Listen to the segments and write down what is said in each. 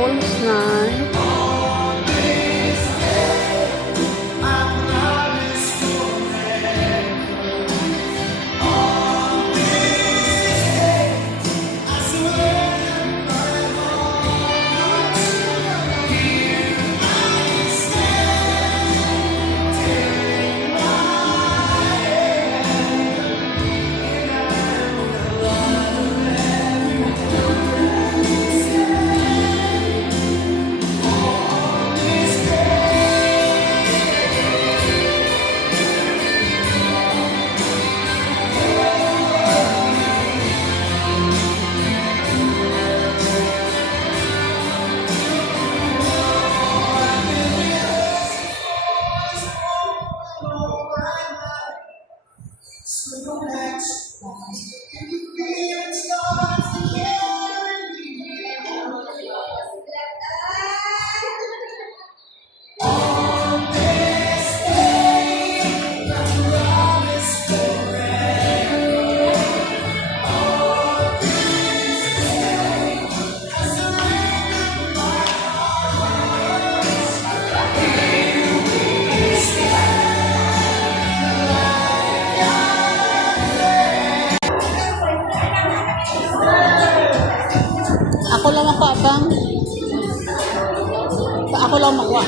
couples night. Ako lang ako, abang. Ako lang makuha.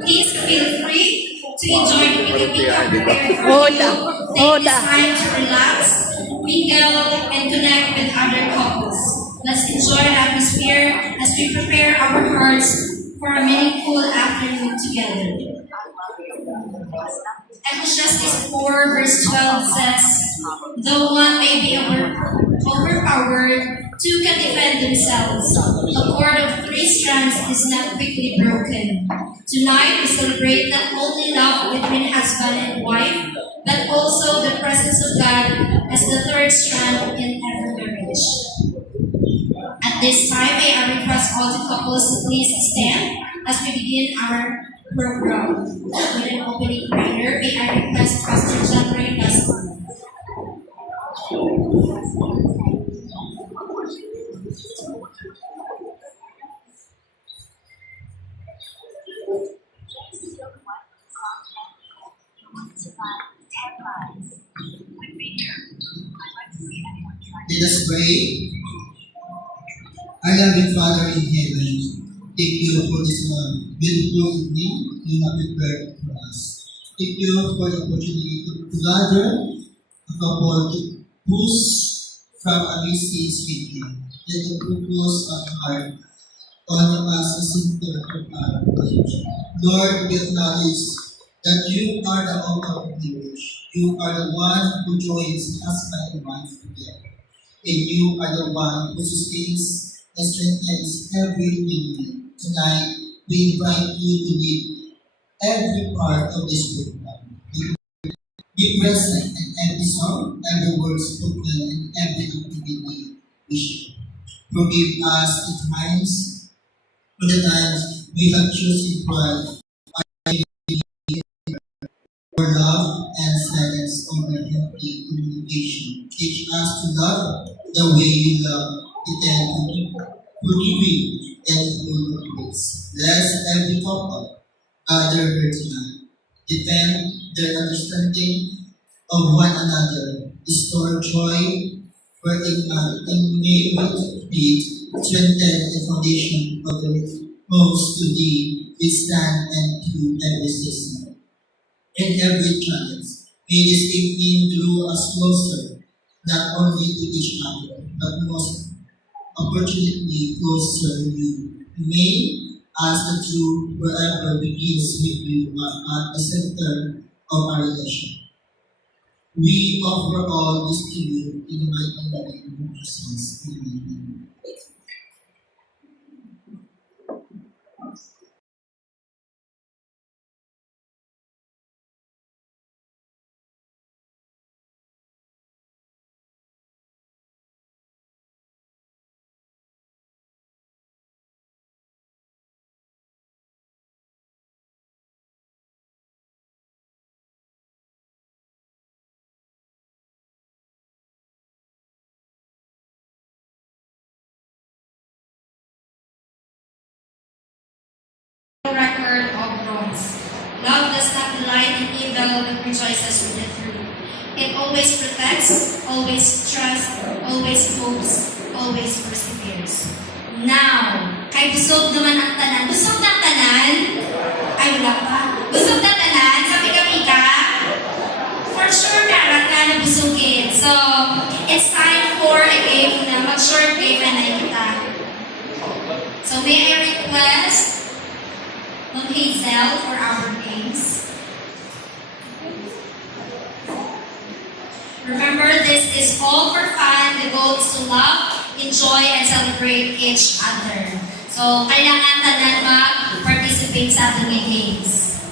Please feel free to enjoy the video we have prepared for Oda. you. Take Oda. this time to relax, mingle, and connect with other couples. Let's enjoy the atmosphere as we prepare our hearts for a meaningful afternoon together. Ecclesiastes 4 verse 12 says, "Though one may be overpowered, two can defend themselves. A cord of 3 strands is not quickly broken." Tonight we celebrate not only love between husband and wife, but also the presence of God as the 3rd strand in every marriage. At this time, may I request all the couples to please stand as we begin our program. With an opening prayer, may I request Pastor John Ray Gaston. Let us pray. Our loving Father in heaven, thank you for this beautiful evening you have prepared for us. Thank you for the opportunity to gather a couple whose from a busy speaking, and to focus our heart on us as center of our life. Lord, we acknowledge that you are the author of marriage. You are the one who joins husband and wife together. And you are the one who sustains and strengthens every union. Tonight, we invite you to live every part of this program. Be present in every song, every word spoken, and every activity we share. Forgive us at times for the times we have chosen pride for love and silence over healthy communication. Teach us to love the way you love, to forgiving and full of grace. Bless every couple gathered here tonight. Defend their understanding of one another. Restore joy where it may be strengthen the foundation of the homes to thee, withstand and to every season. In every challenge, may this evening draw us closer, not only to each other, but most opportunity closer to you. May as the true forever begins with you at the center of our relation. We offer all this to you in the mighty name of Jesus. Amen. Record of wrongs. Love does not delight in evil, but rejoices with the truth. It always protects, always trusts, always hopes, always perseveres. Now, kay busog naman ang tanan. Busog ng tanan? Ay, wala pa. Busog ng tanan? Sa pika-pika? For sure, meron ka na busugin. So, it's time for a game na mag-short game na kita. So, may I request Ma'am Hazel for our games. Remember, this is all for fun. The goal is to love, enjoy, and celebrate each other. So, kailangan tanan mag-participate sa ating games.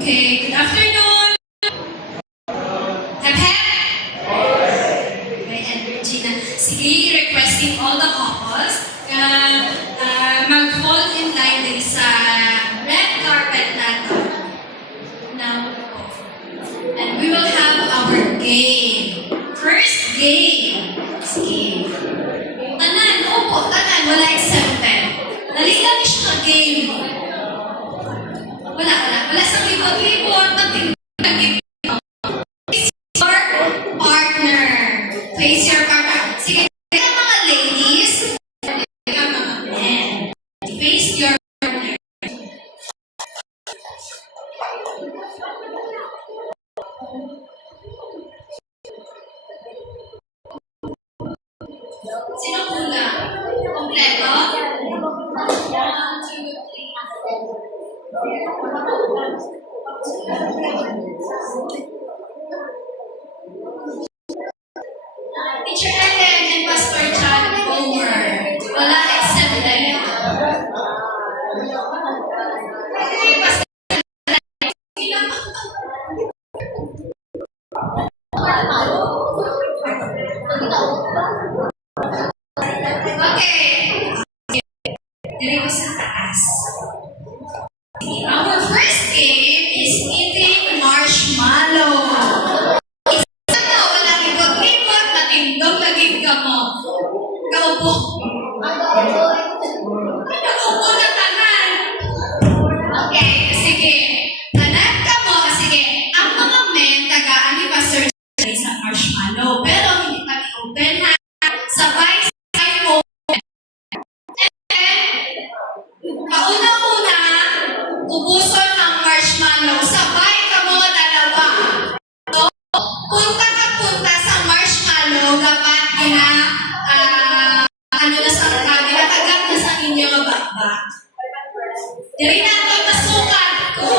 Okay, good afternoon. Hep-hep? May energy na. Sige, requesting all the couples mag-fall in line din sa red carpet natin. Now, and we will have our game. First game. Sige. Tanan, opo, tanan, wala exempted. Dali lang siya na game. Wala sa libot-libot, mag-game. Face your partner. Face your partner. Sige, mga ladies, mga men. Face your partner. Sino pula? Kompleto? 1, 2, 3. Teacher Ellen and Pastor John over. Wala accepted. Okay. Diri ko sa taas. Our first game is eating marshmallow. Wala ibot-ibot, natindog lagi ka mo. Kaupo. Naupo na tanan. Okay, sige. Tanan ka mo. Sige, ang mga men, tagaan ni Pastor sa marshmallow. Pero hindi pa i-open ha. Sabay open. Kauna-una, ubuson ang marshmallow. Sabay ka mga dalawa. So, punta ka punta sa marshmallow kapag ginatagat na sa inyong baba. Diri na ito masukat ko.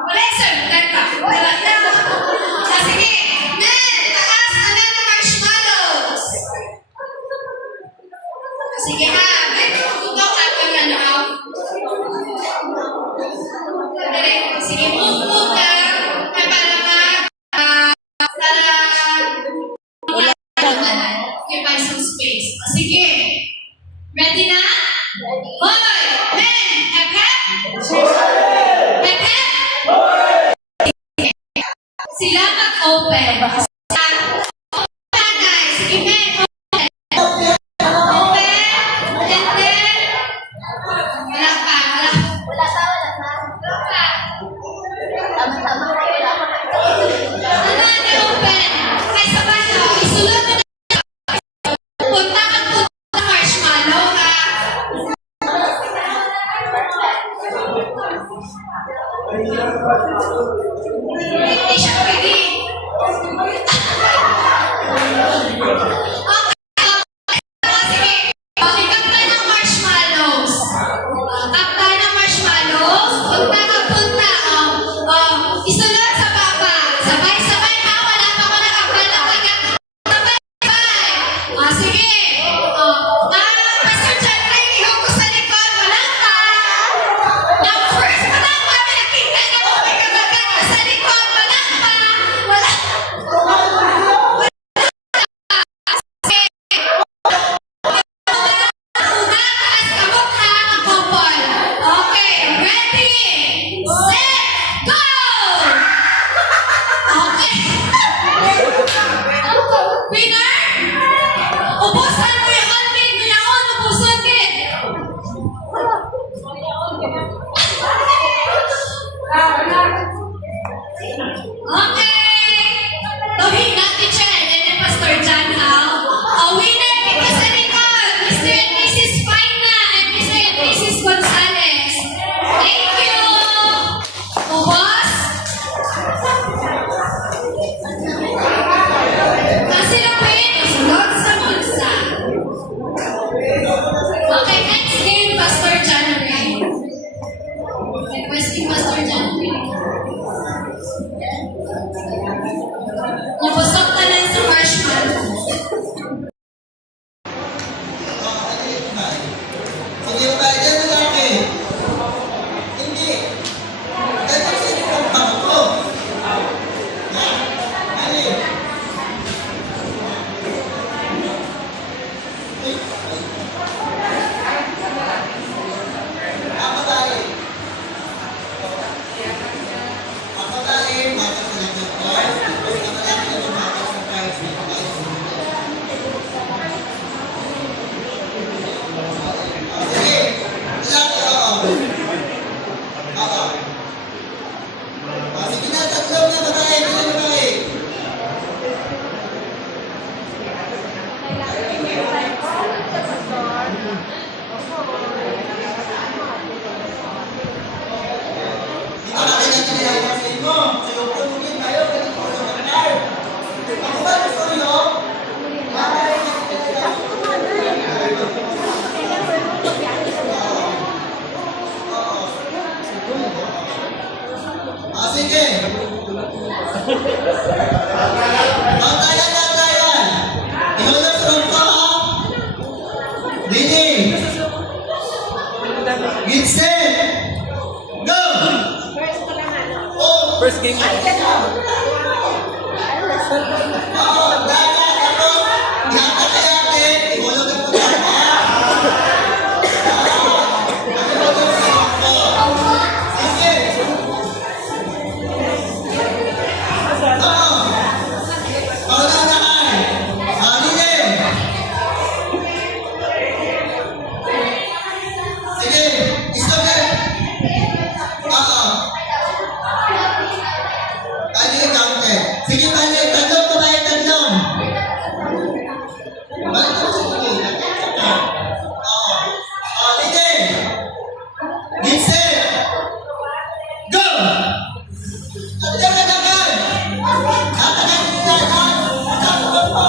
Wala, sir. Wala na. Sige. Men, taas na lang ng marshmallows. Sige ha. May tutugaw ako na lang. Sige, move ka. Ay, give us some space. Sige. Ready na? Hoy! Men! Hep-hep! Hep-hep! Sila mag-open. Tanay. Sige, men. Open. Open. And then, wala pa. Wala pa. Tanay, open. Ay, sabay na. Isulot na. Punta ka po sa marshmallow, ha? Hindi siya pwede. Sige. Ikat tayo ng marshmallows. Ikat tayo ng marshmallows. Punta. Isunod sa baba. Sabay-sabay ha. Wala pa ako nakakal na kagat. Sabay-sabay. Sige. Mr. Jeffrey, ihog ko sa likod. Wala pa. Now first, wala pa. May nakita na ko. May kagagat sa likod. Wala pa. Wala. Taas ka mukha ng couple. Okay, ready, set, go! Okay. Winner? Ubusan mo yung outfit mo yaon. Ubusan din. Okay. Tawin natin siya. Yan ang Pastor John Hal. Winner dito sa likod. Mr. and Mrs. Faina and Mr. and Mrs. Gonzalez. Thank you. Ubos? Kasi na po yun. Sulot sa bulsa. Okay, next game, Pastor John Ray. Requesting Pastor John Ray. Nabusok ka lang sa marshmallow. Sige, ba? Diyan na lang eh. Hindi. Ganyan sa inyo ang bangko. Ali. Ako tayo. Bata sa lang ng prize. Ako tayo yung bata sa prize. Sige. Ilang oo. Oo. Sige na, tatlong na babae. Bilang babae. Dito natin ang kinilalasin mo. Sa'yo po mungkin kayo. Ganito po sa kanal. Ako ba gusto nyo? Sige. Bantayan. Ihulog sa bangko, ha? Ready? Get set. Go! Oh! First game. Oo, dagat ako. Ihata kaya atin. Ihulog ang pagkaka. Ihulog sa bangko. Sige. Oo. Paunahan. Halili. Sige. Stop na. Oo. Ano yung counter? Sige, balik. Tatlong babae, tatlong. Balik ko sa tuloy. Oo. Halili. Get set. Go! Nandiyan ka na ka! Tatagayin nila lahat! Tatagayin mo!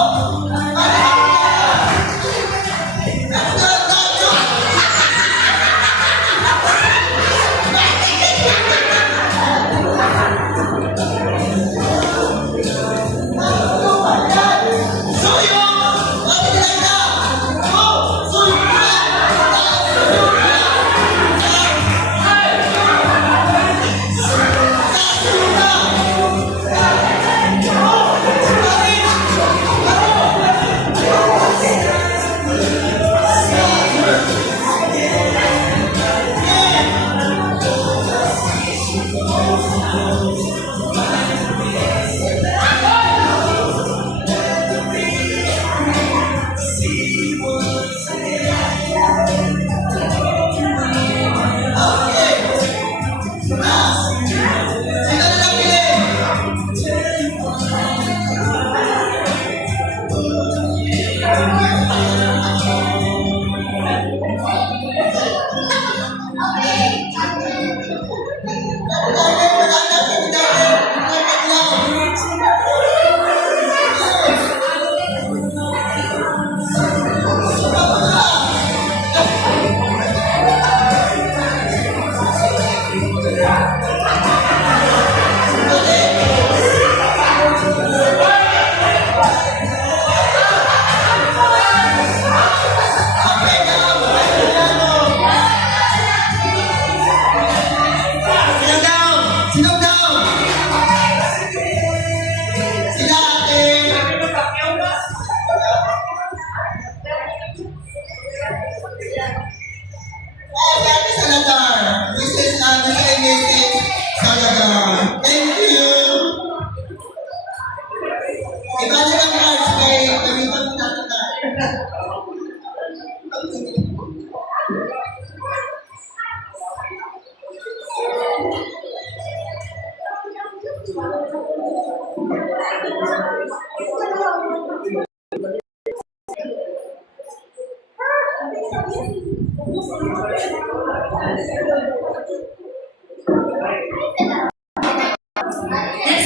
Let's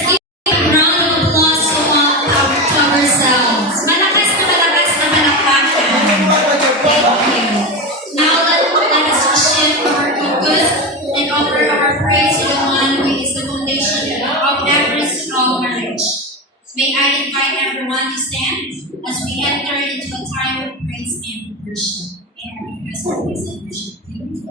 give a round of applause to ourselves. Malakas na palakpakan. Thank you. Now let us shift our focus and offer our praise to the one who is the foundation of every strong marriage. May I invite everyone to stand as we enter into a time of praise and worship. May I request for praise and worship, please.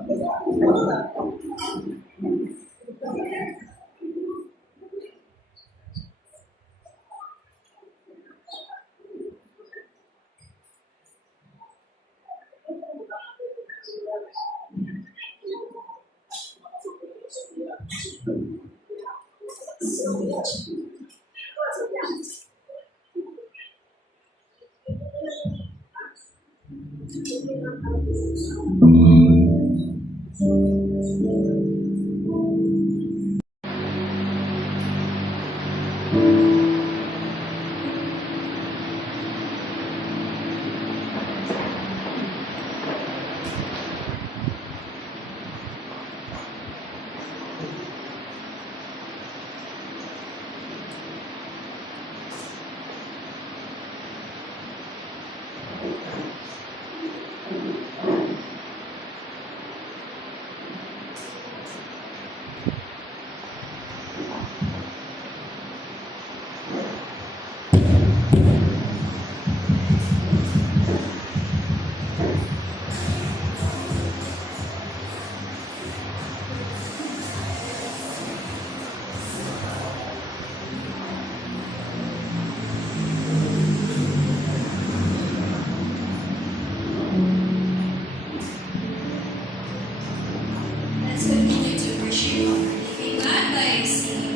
Let's continue to worship our living God by singing.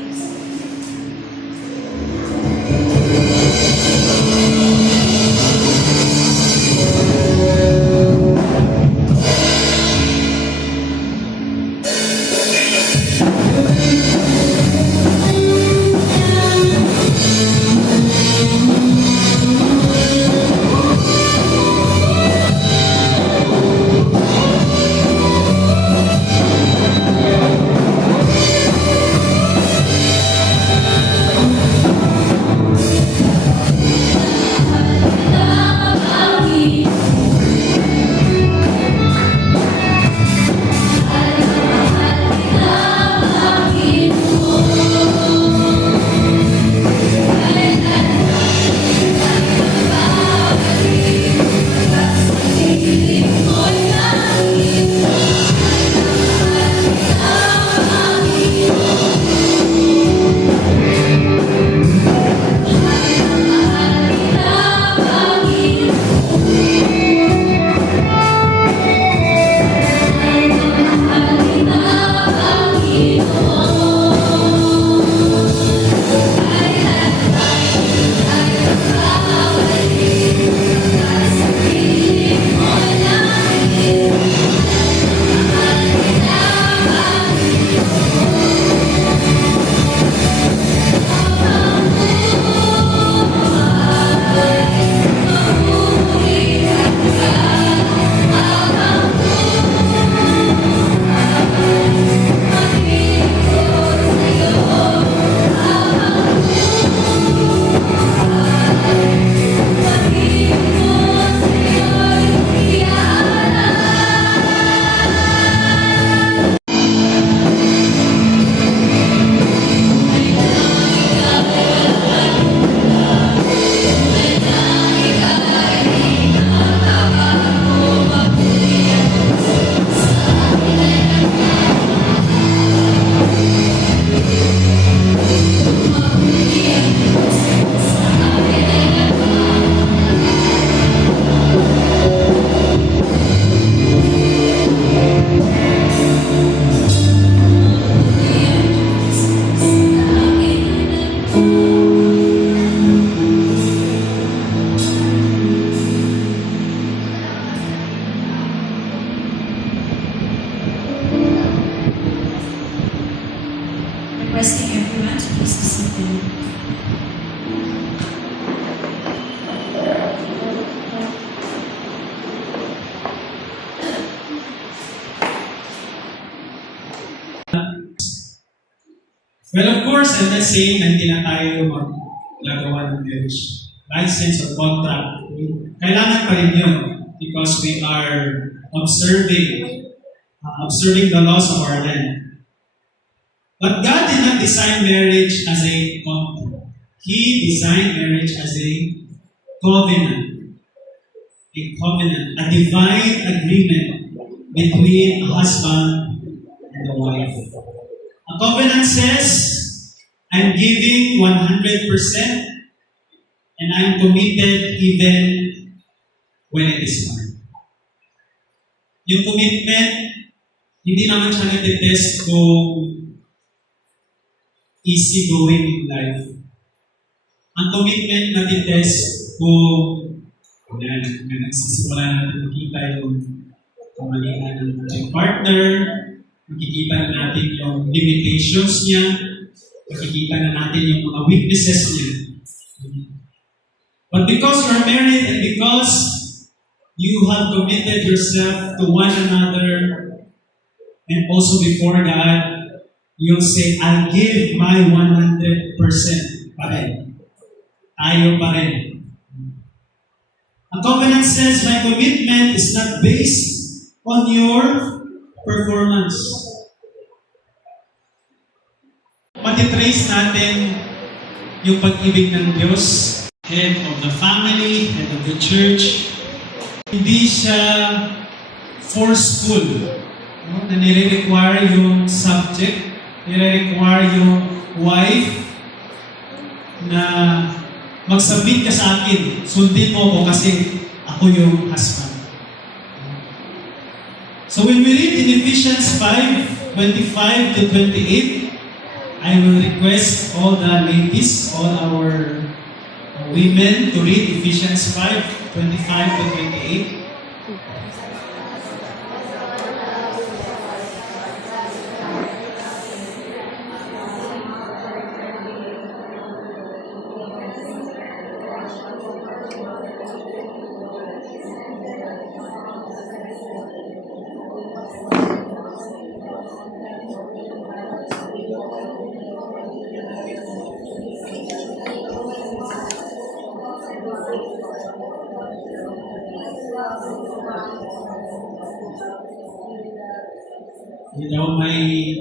Requesting everyone to please be seated. Well, of course, I'm not saying na hindi na tayo maglagawa ng marriage license or contract. Kailangan pa rin yun because we are observing the laws of our land. But God did not design marriage as a contract. He designed marriage as a covenant. A covenant, a divine agreement between a husband and a wife. A covenant says, I'm giving 100% and I'm committed even when it is hard. Yung commitment, hindi naman siya nag-test kung easy going in life. Ang commitment nag-test kung nagsisimula natin makita yung kamalian ng ating partner, makikita na natin yung limitations niya, makikita na natin yung mga weaknesses niya. But because you are married and because you have committed yourself to one another and also before God, you'll say, I'll give my 100% pa rin. Tayo pa rin. A covenant says, my commitment is not based on your performance. Matitrace natin yung pag-ibig ng Diyos, head of the family, head of the church. Hindi siya forceful. No? Na nire-require yung subject, nire-require yung wife na mag-submit ka sa akin, sundin mo ako kasi ako yung husband. So when we read in Ephesians 5:25 to 28, I will request all the ladies, all our women to read Ephesians 5:25 to 28. You know, may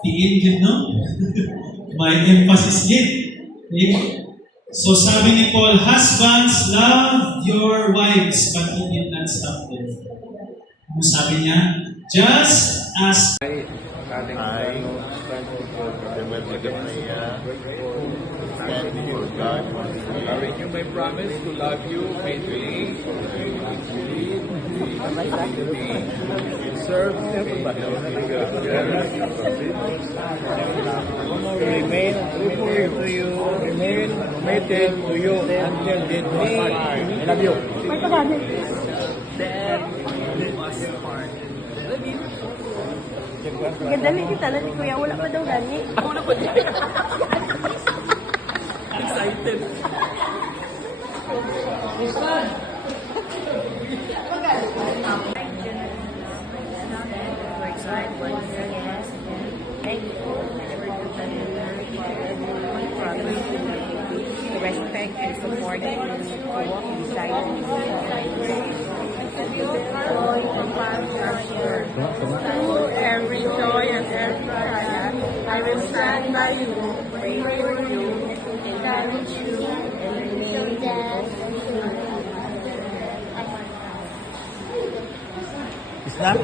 tiin yun, no? May emphasis din. Okay? So sabi ni Paul, husbands, love your wives, but he did not stop there. Ano sabi niya? Just as I renew my promise to love you faithfully, serve everybody, remain committed to you, until death do us part. I love you. Ganda ni kita na ni Kuya, wala pa daw gani. Wala pa daw. Excited. Respect and support and walk beside you. Through every joy and every trial, I will stand by you, pray for you, encourage you, and remain there. Islam?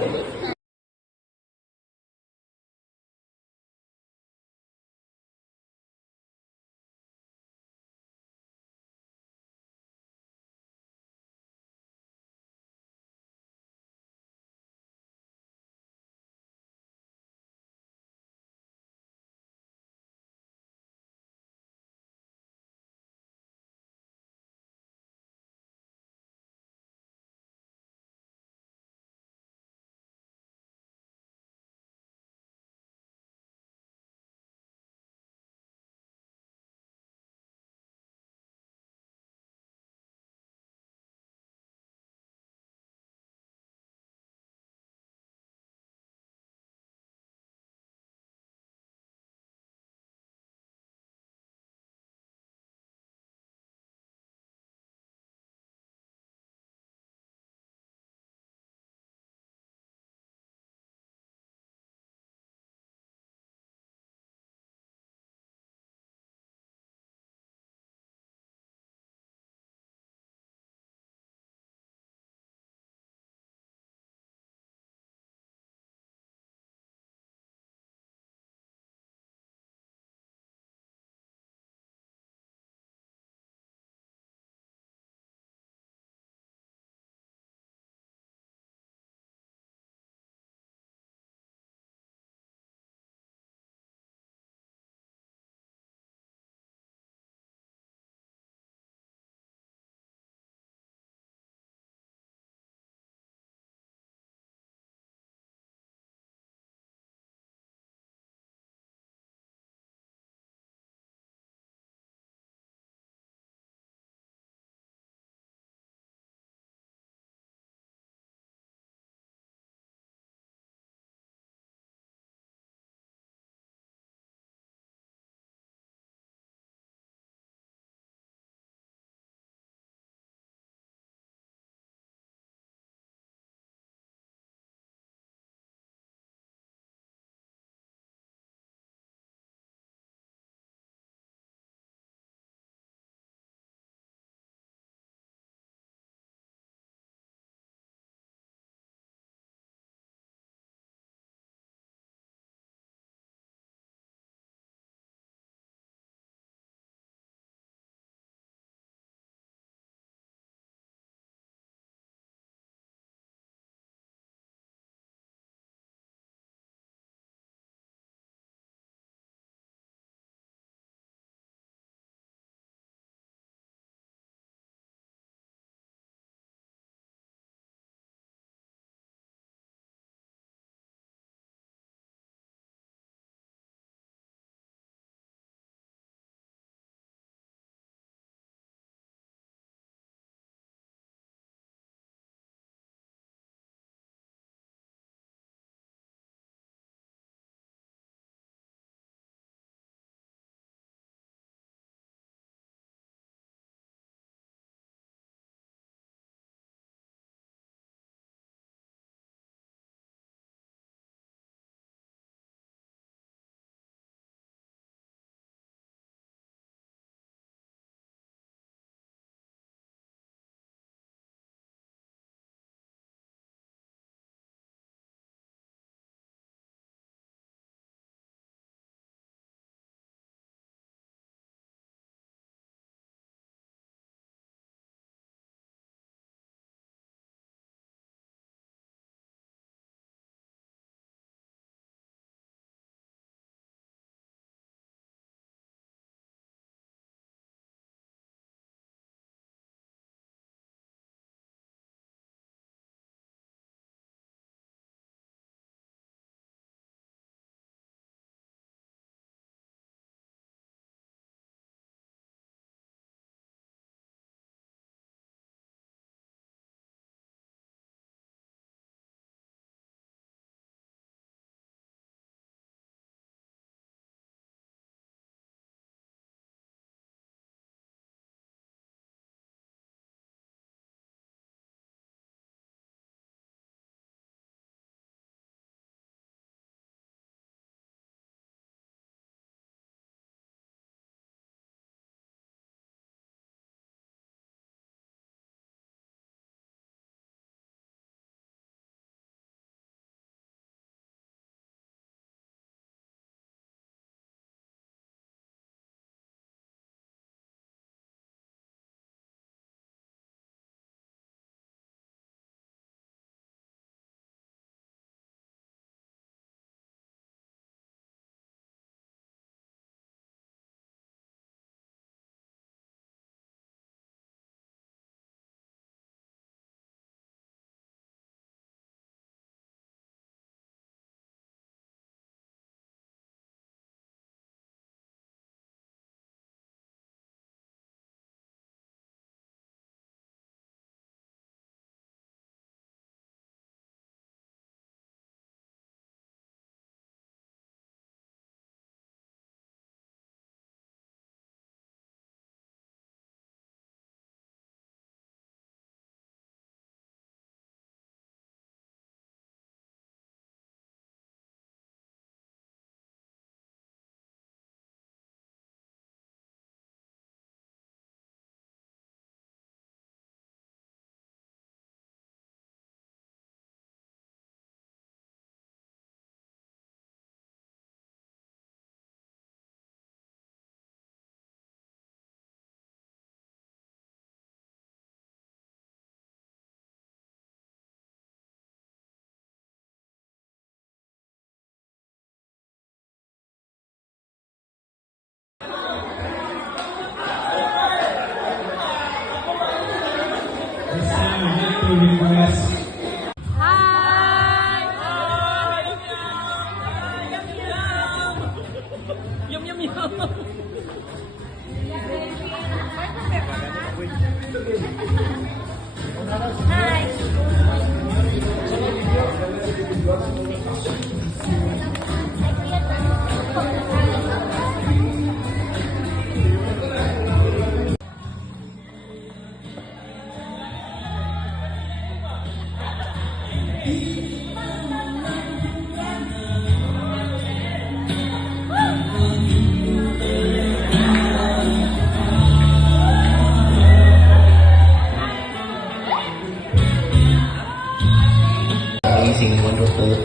Amazing, wonderful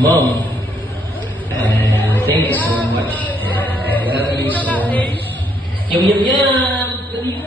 mom. And thank you so much. I love you so much. Yum, yum, yum. Love you.